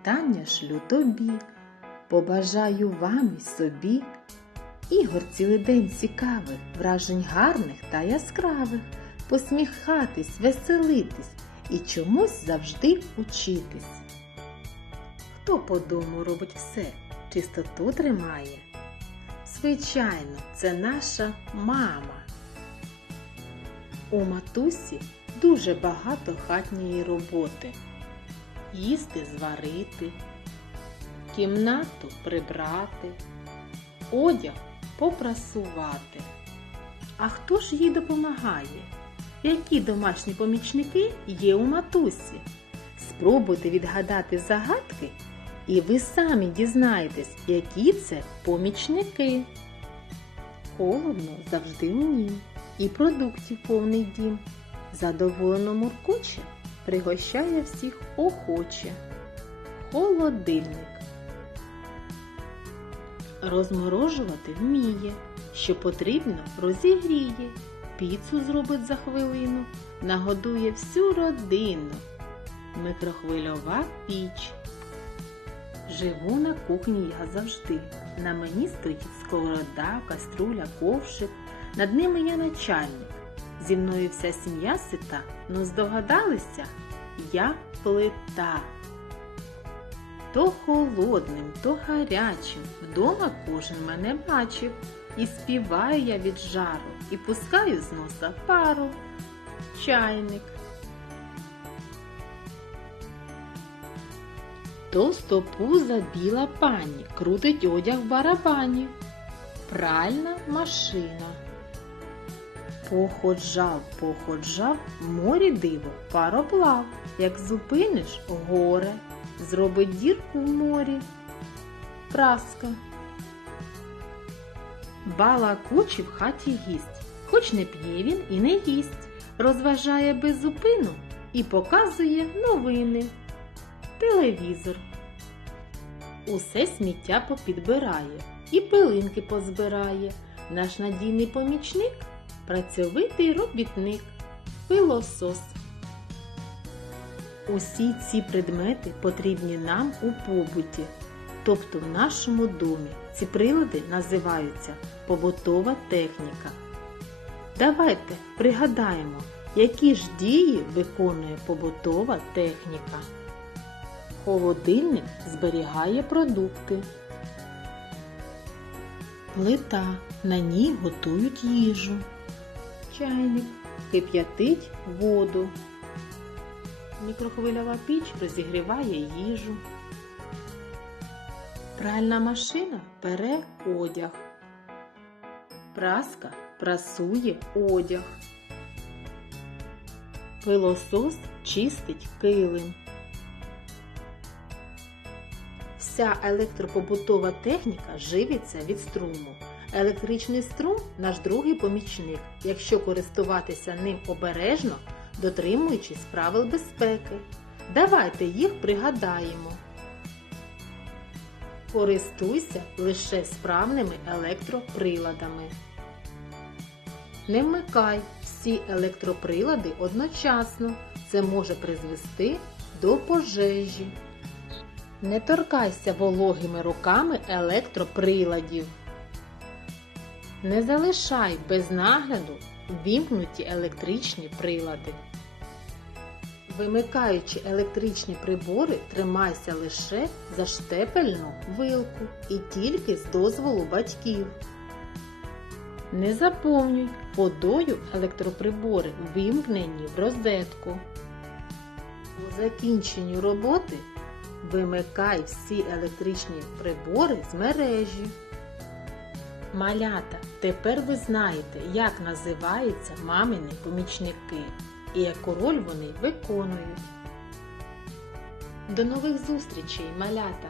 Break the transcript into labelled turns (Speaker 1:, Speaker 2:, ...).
Speaker 1: вітання шлю тобі, побажаю вам і собі. Ігор цілий день цікавих, вражень гарних та яскравих, посміхатись, веселитись і чомусь завжди учитись. Хто по дому робить все, чистоту тримає? Звичайно, це наша мама. У матусі дуже багато хатньої роботи. Їсти зварити, кімнату прибрати, одяг попрасувати. А хто ж їй допомагає? Які домашні помічники є у матусі? Спробуйте відгадати загадки, і ви самі дізнаєтесь, які це помічники. Холодно завжди нім, і продуктів повний дім. Задоволено муркоче, пригощає всіх охоче. Холодильник. Розморожувати вміє, що потрібно розігріє, піцу зробить за хвилину, нагодує всю родину. Микрохвильова піч. Живу на кухні я завжди. На мені стоїть сковорода, каструля, ковшик. Над ними я начальник. Зі мною вся сім'я сита, ну здогадалися, я плита. То холодним, то гарячим вдома кожен мене бачив. І співаю я від жару, і пускаю з носа пару. Чайник. Товстопуза біла пані крутить одяг в барабані. Пральна машина. Походжав, походжав, морі диво, пароплав. Як зупиниш горе, зробить дірку в морі. Праска. Балакучий в хаті гість, хоч не п'є він і не їсть, розважає без зупину і показує новини. Телевізор. Усе сміття попідбирає і пилинки позбирає. Наш надійний помічник працьовитий робітник, пилосос. Усі ці предмети потрібні нам у побуті, тобто в нашому домі. Ці прилади називаються побутова техніка. Давайте пригадаємо, які ж дії виконує побутова техніка. Холодильник зберігає продукти. Плита. На ній готують їжу. Чайник кип'ятить воду. Мікрохвильова піч розігріває їжу. Пральна машина пере одяг. Праска прасує одяг. Пилосос чистить килим. Вся електропобутова техніка живиться від струму. Електричний струм наш другий помічник, якщо користуватися ним обережно, дотримуючись правил безпеки. Давайте їх пригадаємо. Користуйся лише справними електроприладами. Не вмикай всі електроприлади одночасно. Це може призвести до пожежі. Не торкайся вологими руками електроприладів. Не залишай без нагляду вімкнуті електричні прилади. Вимикаючи електричні прибори, тримайся лише за штепельну вилку і тільки з дозволу батьків. Не заповнюй водою електроприбори, вимкнені в розетку. По закінченню роботи вимикай всі електричні прибори з мережі. Малята, тепер ви знаєте, як називаються мамини помічники і яку роль вони виконують. До нових зустрічей, малята!